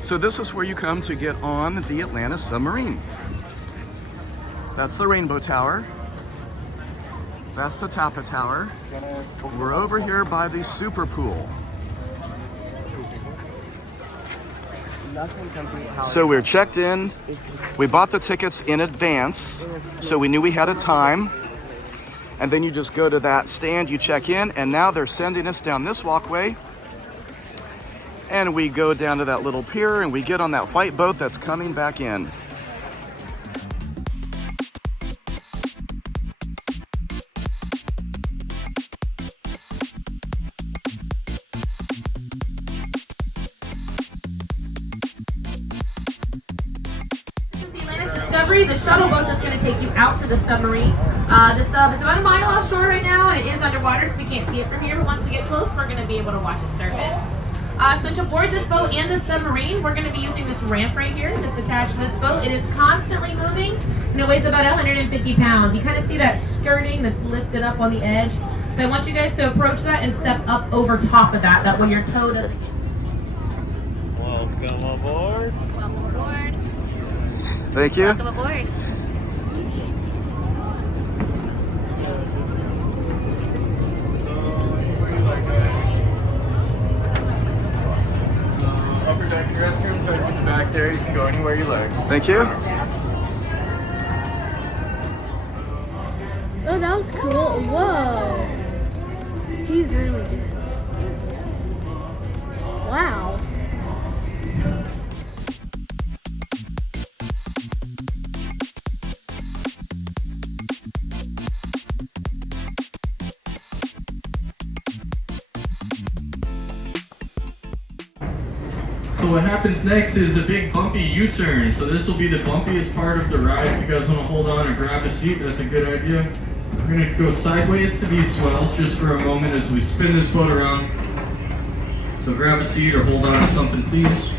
So this is where you come to get on the Atlantis submarine. That's the Rainbow Tower. That's the Tapa Tower. We're over here by the Super Pool. So we're checked in. We bought the tickets in advance, so we knew we had a time. And then you just go to that stand, you check in, and now they're sending us down this walkway. And we go down to that little pier and we get on that white boat that's coming back in. The shuttle boat that's going to take you out to the submarine. The sub is about a mile offshore right now, and it is underwater, so we can't see it from here. But once we get close, we're going to be able to watch it surface. So to board this boat and the submarine, we're going to be using this ramp right here that's attached to this boat. It is constantly moving, and it weighs about 150 pounds. You kind of see that skirting that's lifted up on the edge. So I want you guys to approach that and step up over top of that. That way your toe doesn't get... Welcome aboard. Welcome aboard. Thank you. Welcome aboard. Upper deck and restrooms right in the back there. You can go anywhere you like. Thank you. Oh, that was cool. Whoa. He's really good. Wow. So what happens next is a big bumpy U-turn. So this will be the bumpiest part of the ride. If you guys want to hold on and grab a seat, that's a good idea. We're going to go sideways to these swells just for a moment as we spin this boat around. So grab a seat or hold on to something, please.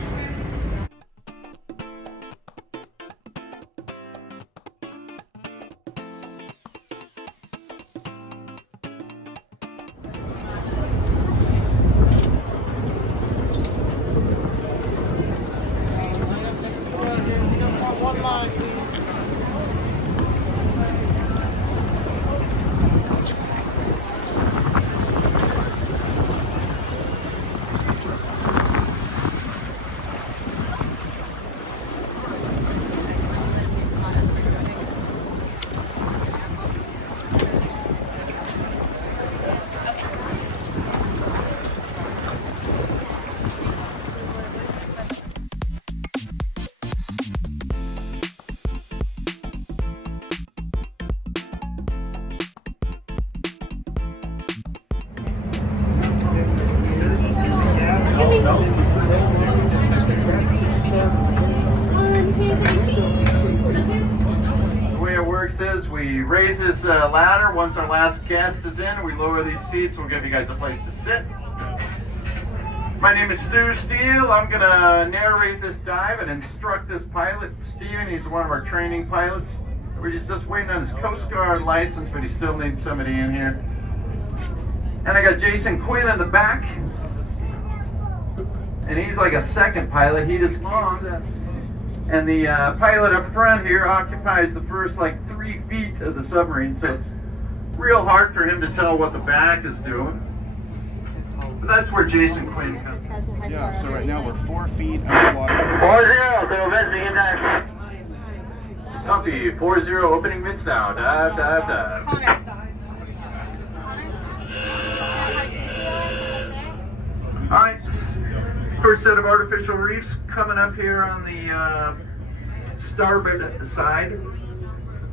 The way it works is we raise this ladder once our last guest is in. We lower these seats. We'll give you guys a place to sit. My name is Stu Steele. I'm going to narrate this dive and instruct this pilot, Steven. He's one of our training pilots. We're just waiting on his Coast Guard license, but he still needs somebody in here. And I got Jason Quinn in the back. And he's like a second pilot. He just keeps and the pilot up front here occupies the first like 3 feet of the submarine, so it's real hard for him to tell what the back is doing. But that's where Jason Quinn comes. Yeah, so right now we're 4 feet underwater. 4-0, go investing in that. Copy, 4-0, opening mids now. Dive, dive, dive. Alright, first set of artificial reefs coming up here on the starboard side.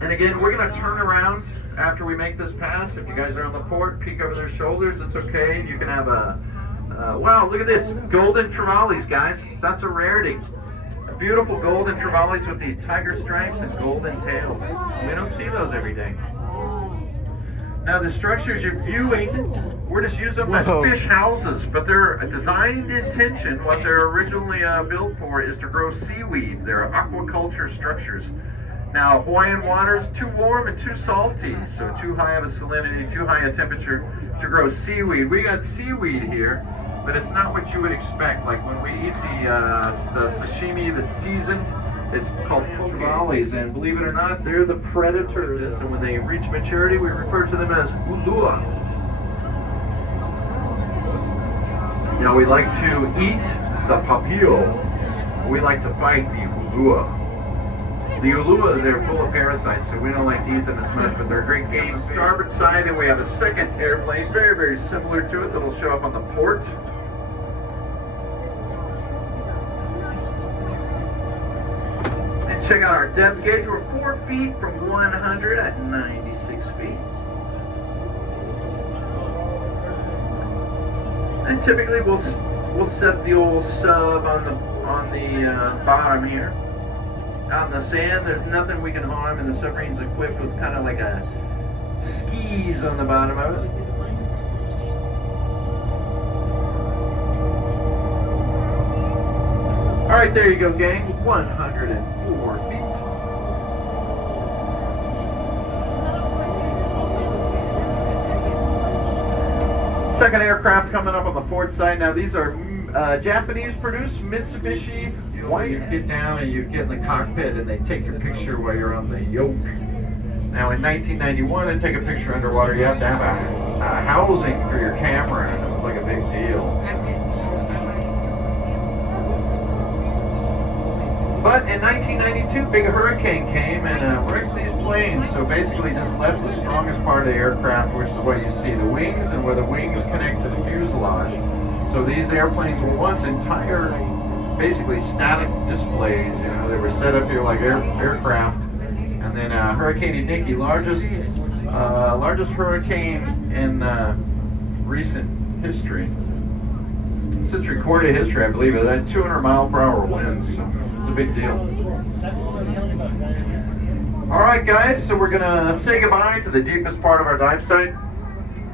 And again, we're going to turn around after we make this pass. If you guys are on the port, peek over their shoulders, it's okay. You can have a, wow, look at this, golden trevallies, guys. That's a rarity. Beautiful golden trevallies with these tiger stripes and golden tails. We don't see those every day. Now the structures you're viewing, we're just using them as fish houses, but they're designed intention. What they're originally built for is to grow seaweed. They're aquaculture structures. Now Hawaiian water is too warm and too salty, so too high of a salinity, too high a temperature to grow seaweed. We got seaweed here but it's not what you would expect. Like when we eat the sashimi that's seasoned, it's called trevally, and believe it or not, they're the predators. And when they reach maturity, we refer to them as ulua. You know, we like to eat the papio. We like to fight the ulua. The ulua, they're full of parasites, so we don't like to eat them as much, but they're great game. Starboard side, and we have a second airplane, very, very similar to it, that'll show up on the port. And check out our depth gauge. We're 4 feet from 100 at 96 feet. And typically we'll set the old sub on the bottom here. Out in the sand, there's nothing we can harm, and the submarine's equipped with kind of like a skis on the bottom of it. All right, there you go, gang. 104 feet. Second aircraft coming up on the port side. Now these are Japanese-produced Mitsubishi. White. You get down and you get in the cockpit and they take your picture while you're on the yoke. Now in 1991, to take a picture underwater, you have to have a housing for your camera, and it was like a big deal. But in 1992, big hurricane came and wrecked these planes. So basically just left the strongest part of the aircraft, which is what you see, the wings, and where the wings connect to the fuselage. So these airplanes were once entire, basically static displays. You know, they were set up here like aircraft. And then Hurricane Nikki, largest hurricane in recent history. Since recorded history, I believe it had 200-mile-per-hour winds. So it's a big deal. All right, guys. So we're gonna say goodbye to the deepest part of our dive site.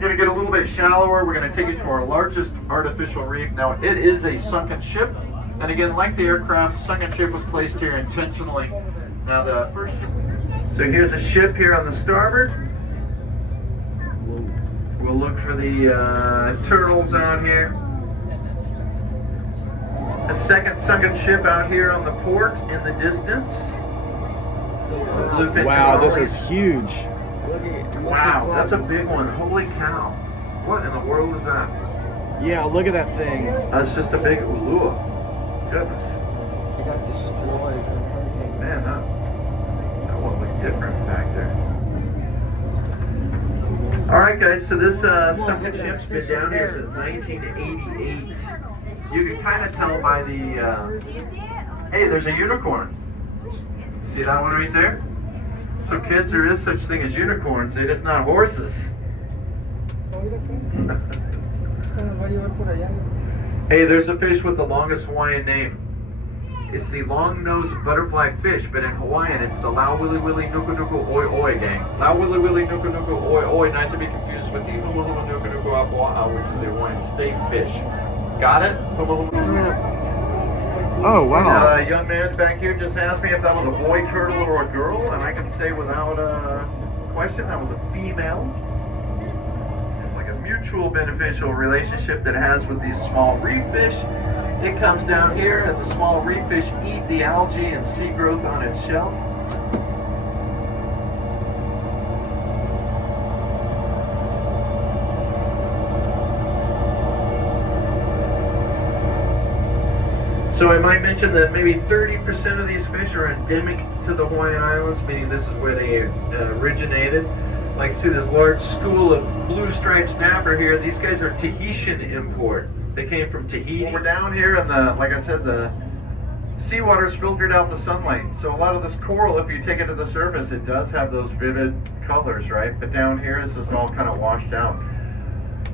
Going to get a little bit shallower. We're going to take you to our largest artificial reef. Now, it is a sunken ship. And again, like the aircraft, sunken ship was placed here intentionally. Now, the first... So here's a ship here on the starboard. We'll look for the turtles out here. A second sunken ship out here on the port in the distance. Wow, this is huge. Wow, that's a big one. Holy cow. What in the world is that? Yeah, look at that thing. That's just a big ulua. Goodness. It got destroyed from hurricane. Man, that one was different back there. Alright guys, so this sunken ship's been down here since 1988. You can kind of tell by the... Hey, there's a unicorn. See that one right there? So kids, there is such thing as unicorns, they're just not horses. Hey, there's a fish with the longest Hawaiian name. It's the long-nosed butterfly fish, but in Hawaiian it's the Lau Wili Wili Nuku Nuku Oi Oi gang. Lau Wili Wili Nuku Nuku Oi Oi, not to be confused with the Huma Huma Nuku Nuku Apua'a, which is the Hawaiian state fish. Got it? Huma Huma. Oh, wow. A young man back here just asked me if that was a boy turtle or a girl, and I can say without question that was a female. It's like a mutual beneficial relationship that it has with these small reef fish. It comes down here as the small reef fish eat the algae and sea growth on its shell. So I might mention that maybe 30% of these fish are endemic to the Hawaiian Islands, meaning this is where they originated. Like, see this large school of blue striped snapper here. These guys are Tahitian import. They came from Tahiti. We're down here, and like I said, the seawater's filtered out the sunlight. So a lot of this coral, if you take it to the surface, it does have those vivid colors, right? But down here, this is all kind of washed out.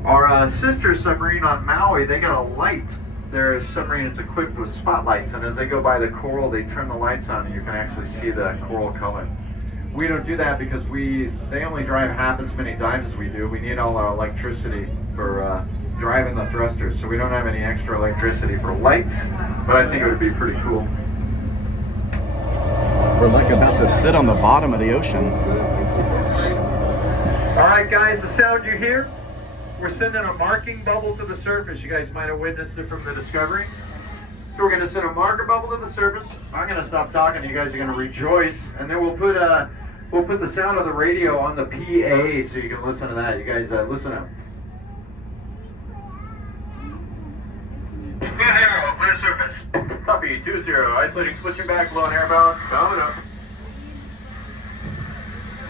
Our sister submarine on Maui, they got a light. Their submarine is equipped with spotlights, and as they go by the coral, they turn the lights on, and you can actually see the coral color. We don't do that because they only drive half as many dives as we do. We need all our electricity for driving the thrusters, so we don't have any extra electricity for lights, but I think it would be pretty cool. We're like about to sit on the bottom of the ocean. All right, guys, the sound you hear we're sending a marking bubble to the surface. You guys might have witnessed it from the Discovery. So we're going to send a marker bubble to the surface. I'm going to stop talking. You guys are going to rejoice, and then we'll put the sound of the radio on the PA so you can listen to that. You guys listen up. 2-0, clear surface. Copy, 2-0. Isolating, switching back, low on air balance. Coming up.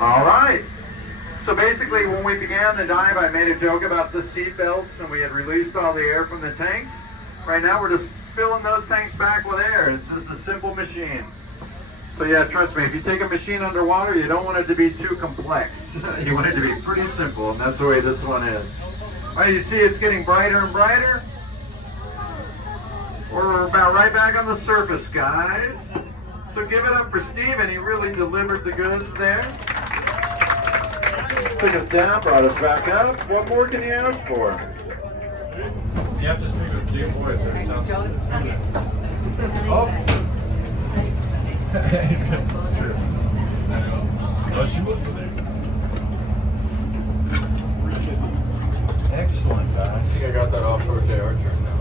All right. So basically, when we began the dive, I made a joke about the seat belts, and we had released all the air from the tanks. Right now, we're just filling those tanks back with air. It's just a simple machine. So yeah, trust me, if you take a machine underwater, you don't want it to be too complex. You want it to be pretty simple, and that's the way this one is. All right, you see it's getting brighter and brighter. We're about right back on the surface, guys. So give it up for Steven. He really delivered the goods there. Took us down, brought us back up. What more can you ask for? You have to speak with deep voice or something. Oh! It's true. I know. Oh, she was there. Excellent, guys. I think I got that offshore JR turn now.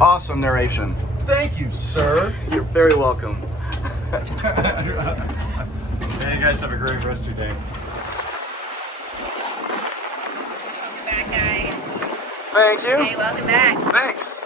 Awesome narration. Thank you, sir. You're very welcome. Hey, you guys have a great rest of your day. Back, guys. Thank you. Hey, welcome back. Thanks.